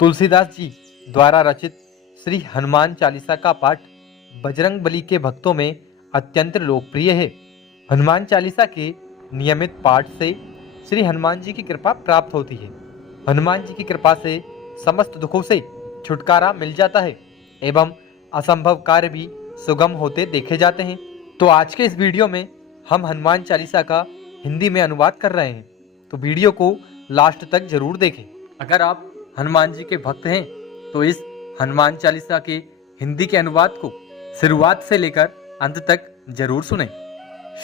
तुलसीदास जी द्वारा रचित श्री हनुमान चालीसा का पाठ बजरंग बली के भक्तों में अत्यंत लोकप्रिय है। हनुमान चालीसा के नियमित पाठ से श्री हनुमान जी की कृपा प्राप्त होती है। हनुमान जी की कृपा से समस्त दुखों से छुटकारा मिल जाता है एवं असंभव कार्य भी सुगम होते देखे जाते हैं। तो आज के इस वीडियो में हम हनुमान चालीसा का हिंदी में अनुवाद कर रहे हैं, तो वीडियो को लास्ट तक जरूर देखें। अगर आप हनुमान जी के भक्त हैं तो इस हनुमान चालीसा के हिंदी के अनुवाद को शुरुआत से लेकर अंत तक जरूर सुनें।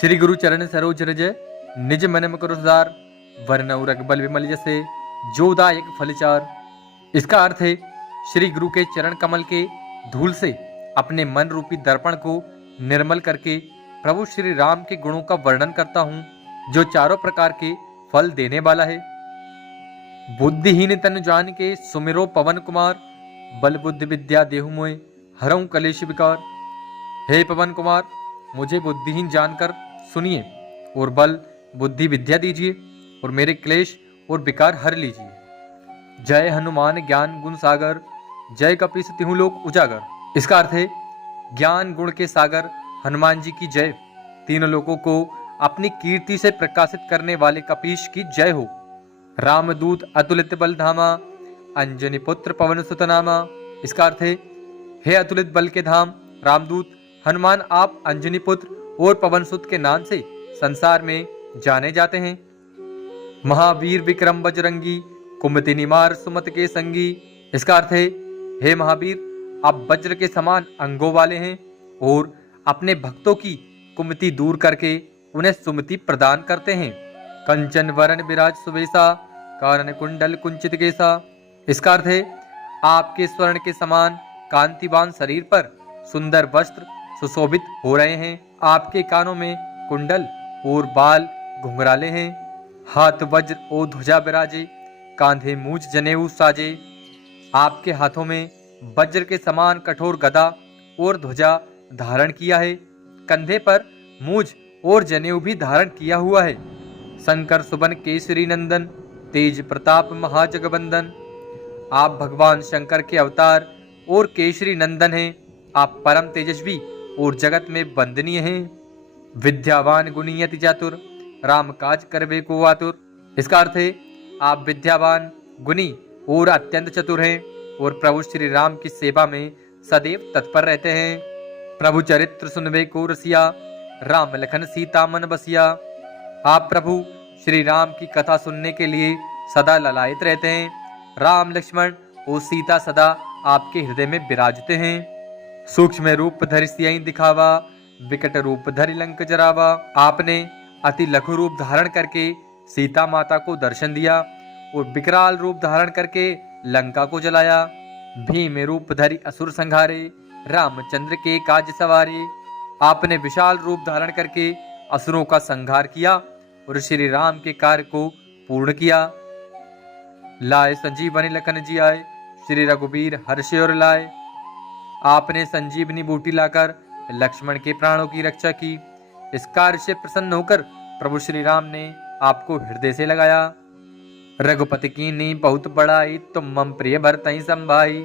श्री गुरु चरण सरोज रज निज मन मकर सुधार वरनउ रघुबल विमल जसे जो दायक फलचार। इसका अर्थ है, श्री गुरु के चरण कमल के धूल से अपने मन रूपी दर्पण को निर्मल करके प्रभु श्री राम के गुणों का वर्णन करता हूँ, जो चारों प्रकार के फल देने वाला है। बुद्धिहीन तन जान के सुमिरो पवन कुमार, बल बुद्धि विद्या देहु मोय हरऊं कलेश विकार। हे पवन कुमार, मुझे बुद्धिहीन जानकर सुनिए और बल बुद्धि विद्या दीजिए और मेरे क्लेश और विकार हर लीजिए। जय हनुमान ज्ञान गुण सागर, जय कपीस तिहु लोक उजागर। इसका अर्थ है, ज्ञान गुण के सागर हनुमान जी की जय। तीनों लोगों को अपनी कीर्ति से प्रकाशित करने वाले कपीश की जय हो। रामदूत अतुलित बल धामा, अंजनी पुत्र पवन सुत नामा। इसका अर्थ है, हे अतुलित बल के धाम रामदूत हनुमान, आप अंजनी पुत्र और पवन सुत के नाम से संसार में जाने जाते हैं। महावीर विक्रम बजरंगी, कुमति निमार सुमत के संगी। इसका अर्थ है, हे महावीर, आप वज्र के समान अंगों वाले हैं और अपने भक्तों की कुमति दूर करके उन्हें सुमति प्रदान करते हैं। कंचन वरण विराज सुवेशा, कारण कुंडल कुंचित केसा। इसका अर्थ है, आपके स्वर्ण के समान कांतिवान शरीर पर सुंदर वस्त्र सुशोभित हो रहे हैं। आपके कानों में कुंडल और बाल घुंघराले हैं। हाथ वज्र और ध्वजा विराजे, कांधे मूछ जनेऊ साजे। आपके हाथों में वज्र के समान कठोर गदा और ध्वजा धारण किया है। कंधे पर मूछ और जनेऊ भी धारण किया हुआ है। शंकर सुबन केसरी नंदन, तेज प्रताप महाजगबंदन। आप भगवान शंकर के अवतार और केसरी नंदन हैं। आप परम तेजस्वी और जगत में वंदनीय हैं। विद्यावान गुणी अति चातुर, राम काज करबे को आतुर। इसका अर्थ है, आप विद्यावान गुणी और अत्यंत चतुर हैं और प्रभु श्री राम की सेवा में सदैव तत्पर रहते हैं। प्रभु चरित्र सुनबे को रसिया, राम लखन सीता मन बसिया। आप प्रभु श्री राम की कथा सुनने के लिए सदा ललायत रहते हैं। राम लक्ष्मण और सीता सदा आपके हृदय में विराजते हैं। सूक्ष्म रूप धरि सियहि दिखावा, विकट रूप धरि लंक जरावा। आपने अति लघु रूप धारण करके सीता माता को दर्शन दिया और विकराल रूप धारण करके लंका को जलाया। भीम रूप धरि असुर संहारे, रामचंद्र के काज सवारे। आपने विशाल रूप धारण करके असुरों का संहार किया और श्री राम के कार्य को पूर्ण किया। लाए संजीवनी लखन जी आए, श्री रघुबीर हर्ष और लाए। आपने संजीवनी बूटी लाकर लक्ष्मण के प्राणों की रक्षा की। इस कार्य से प्रसन्न होकर प्रभु श्री राम ने आपको हृदय से लगाया। रघुपति की नी बहुत बड़ाई, तुम मम प्रिय भरतहि संभाई।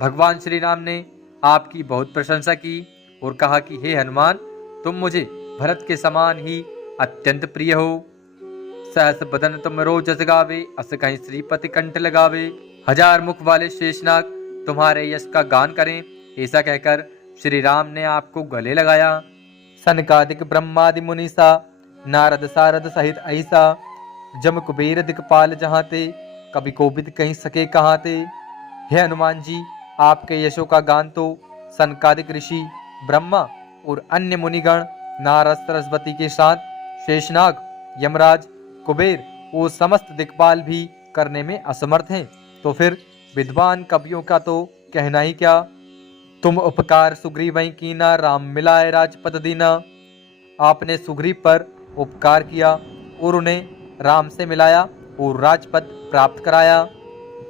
भगवान श्री राम ने आपकी बहुत प्रशंसा की और कहा कि हे हनुमान, तुम मुझे भरत के समान ही अत्यंत प्रिय हो। सहस बदन तुम रोजस गावे, अस कहीं श्रीपति कंठ लगावे। हजार मुख वाले शेषनाग तुम्हारे यश का गान करें। ऐसा कहकर श्री राम ने आपको गले लगाया। सनकादिक ब्रह्मादि मुनीसा, नारद सारद सहित ऐसा। जम कुबेर दिक्पाल जहाँ ते, कभी कोविद कहीं सके कहाँ ते। हे हनुमान जी, आपके यशों का गान तो सनकादिक ऋषि, ब्रह्मा और अन्य मुनिगण, नारद सरस्वती के साथ शेषनाग, यमराज, कुबेर और समस्त दिक्पाल भी करने में असमर्थ हैं। तो फिर विद्वान कवियों का तो कहना ही क्या। तुम उपकार सुग्रीव कीना, राम मिलाए राजपद दीना। आपने सुग्रीव पर उपकार किया और उन्हें राम से मिलाया और राजपद प्राप्त कराया।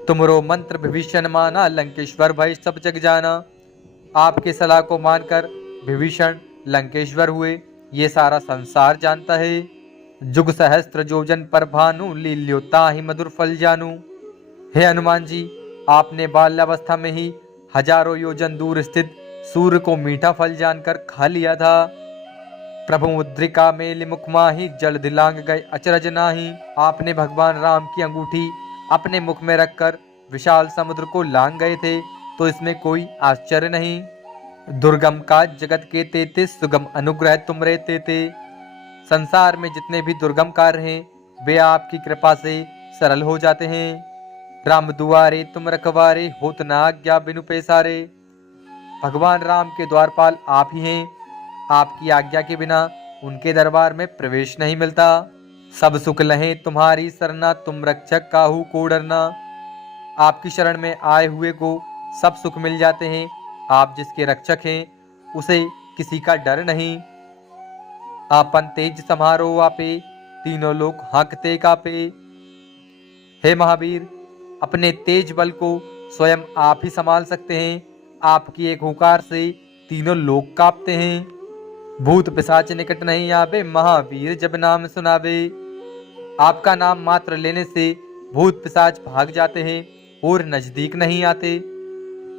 तुमरो मंत्र विभीषण माना, लंकेश्वर भय सब जग जाना। आपके सलाह को मानकर विभीषण लंकेश्वर हुए, ये सारा संसार जानता है। जुग सहस्त्र जोजन पर भानु, लील्योता ही मधुर फल जानू। हे हनुमान जी, आपने बाल्यावस्था में ही हजारों योजन दूर स्थित सूर्य को मीठा फल जानकर खा लिया था। प्रभु मुद्रिका मेलि मुख माही, जल दिलांग गए अचरज नाही। आपने भगवान राम की अंगूठी अपने मुख में रखकर विशाल समुद्र को लांग गए थे, तो इसमें कोई आश्चर्य नहीं। दुर्गम का जगत के तेते, सुगम अनुग्रह तुमरे तेते। संसार में जितने भी दुर्गम कार्य हैं वे आपकी कृपा से सरल हो जाते हैं। राम दुआरे तुम रखवारे, होत न आज्ञा बिनु पैसारे। भगवान राम के द्वारपाल आप ही हैं। आपकी आज्ञा के बिना उनके दरबार में प्रवेश नहीं मिलता। सब सुख लहे तुम्हारी सरना, तुम रक्षक काहू को डरना। आपकी शरण में आए हुए को सब सुख मिल जाते हैं। आप जिसके रक्षक हैं उसे किसी का डर नहीं। आपन तेज समारो आपे, तीनों लोग हाँकते कापे। हे महावीर, अपने तेज बल को स्वयं आप ही संभाल सकते हैं। आपकी एक हुंकार से तीनों लोग कांपते हैं। भूत पिशाच निकट नहीं आवे, महावीर जब नाम सुनावे। आपका नाम मात्र लेने से भूत पिशाच भाग जाते हैं और नजदीक नहीं आते।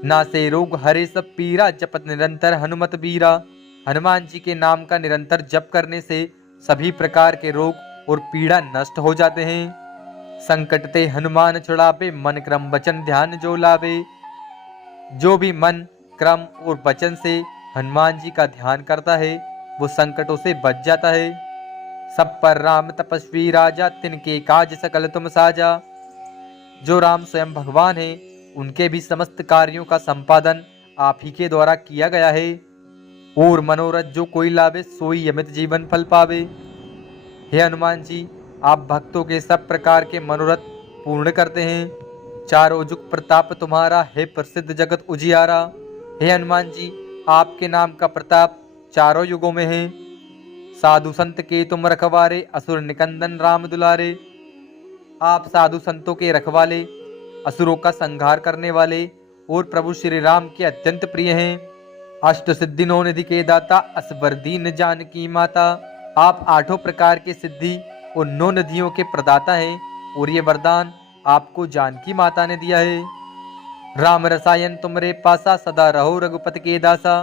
ना से रोग हरे सब पीरा, जपत निरंतर हनुमत बीरा। हनुमान जी के नाम का निरंतर जप करने से सभी प्रकार के रोग और पीड़ा नष्ट हो जाते हैं। संकट ते हनुमान छुड़ावे, मन क्रम वचन ध्यान जो लावे। जो भी मन क्रम और वचन से हनुमान जी का ध्यान करता है वो संकटों से बच जाता है। सब पर राम तपस्वी राजा, तिनके काज सकल तुम साजा। जो राम स्वयं भगवान है उनके भी समस्त कार्यों का संपादन आप ही के द्वारा किया गया है। और मनोरथ जो कोई लावे, सोई अमित जीवन फल पावे। हे हनुमान जी, आप भक्तों के सब प्रकार के मनोरथ पूर्ण करते हैं। चारों जुग प्रताप तुम्हारा है, प्रसिद्ध जगत उजियारा। हे हनुमान जी, आपके नाम का प्रताप चारों युगों में है। साधु संत के तुम रखवारे, असुर निकंदन राम दुलारे। आप साधु संतों के रखवाले, असुरों का संहार करने वाले और प्रभु श्री राम के अत्यंत प्रिय हैं। अष्ट सिद्धि नौ निधि के दाता, असबर दीन जानकी माता। आप आठों प्रकार के सिद्धि और 9 निधियों के प्रदाता हैं और ये वरदान आपको जानकी माता ने दिया है। राम रसायन तुमरे पासा, सदा रहो रघुपति के दासा।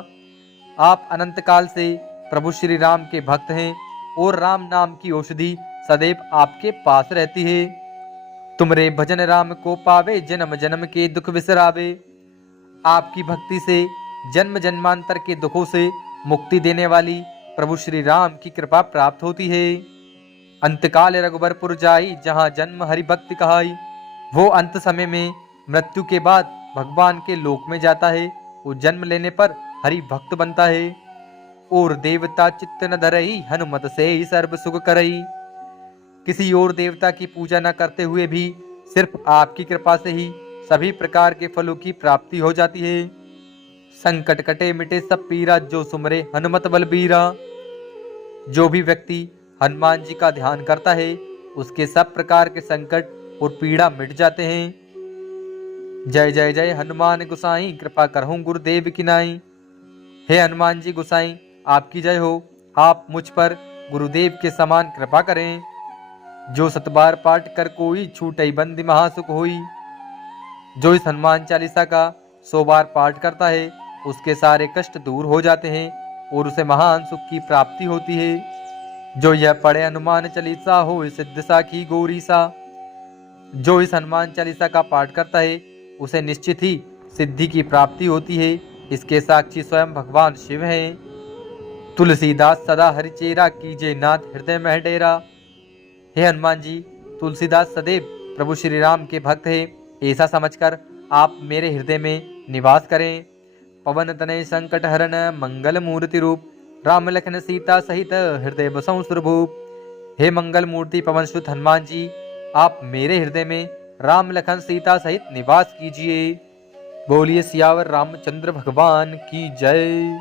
आप अनंत काल से प्रभु श्री राम के भक्त हैं और राम नाम की औषधि सदैव आपके पास रहती है। तुमरे भजन राम को पावे, जन्म जन्म के दुख विसरावे। आपकी भक्ति से जन्म जन्मांतर के दुखों से मुक्ति देने वाली प्रभु श्री राम की कृपा प्राप्त होती है। अंतकाल रघुबरपुर जाई, जहाँ जन्म हरि भक्ति कहाई। वो अंत समय में मृत्यु के बाद भगवान के लोक में जाता है। वो जन्म लेने पर हरि भक्त बनता है। और देवता चित्त न धरई, हनुमत से ही सर्व सुख करई। किसी और देवता की पूजा न करते हुए भी सिर्फ आपकी कृपा से ही सभी प्रकार के फलों की प्राप्ति हो जाती है। संकट कटे मिटे सब पीरा, जो सुमरे हनुमत बलबीरा। जो भी व्यक्ति हनुमान जी का ध्यान करता है उसके सब प्रकार के संकट और पीड़ा मिट जाते हैं। जय जय जय हनुमान गुसाई, कृपा करहूं गुरुदेव की नाई। हे हनुमान जी गुसाई, आपकी जय हो। आप मुझ पर गुरुदेव के समान कृपा करें। जो 7 बार पाठ कर कोई, छूटई बंदी महासुख होई। जो इस हनुमान चालीसा का 100 बार पाठ करता है उसके सारे कष्ट दूर हो जाते हैं और उसे महान सुख की प्राप्ति होती है। जो यह पढ़े हनुमान चालीसा हो सिद्ध साखी गौरी सा। जो इस हनुमान चालीसा का पाठ करता है उसे निश्चित ही सिद्धि की प्राप्ति होती है। इसके साक्षी स्वयं भगवान शिव हैं। तुलसीदास सदा हरिचेरा, कीजे नाथ हृदय में डेरा। हे हनुमान जी, तुलसीदास सदैव प्रभु श्री राम के भक्त हैं। ऐसा समझकर आप मेरे हृदय में निवास करें। पवन तनय संकट हरण, मंगल मूर्ति रूप। राम लखन सीता सहित हृदय बसों सुरभूप। हे मंगल मूर्ति पवन सुत हनुमान जी, आप मेरे हृदय में राम लखन सीता सहित निवास कीजिए। बोलिए सियावर रामचंद्र भगवान की जय।